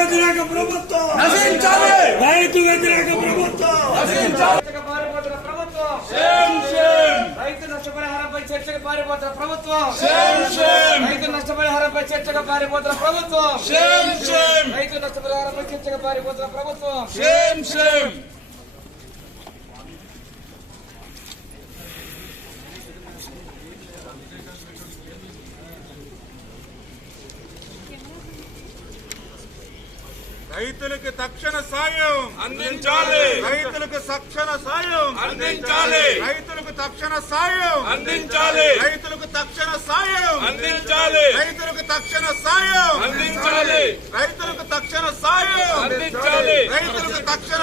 వ్యతిరేక ప్రభుత్వం నశించాలి. రైతు వ్యతిరేక ప్రభుత్వం నశించాలి. పారిపోతున్న ప్రభుత్వం రైతు నష్టపరిహారంపై చర్చకు పారిపోతున్న ప్రభుత్వం రైతు నష్టపరిహారంపై చర్చకు పారిపోతున్న ప్రభుత్వం రైతు నష్టపరిహారంపై చర్చకు పారిపోతున్న ప్రభుత్వం రైతులకు తక్షణ సాయం అందించాలి. రైతులకు తక్షణ సాయం అందించాలి. రైతులకు తక్షణ సాయం అందించాలి. రైతులకు తక్షణ సాయం అందించాలి. రైతులకు తక్షణ సాయం అందించాలి. రైతులకు తక్షణ సాయం అందించాలి. రైతులకు తక్షణ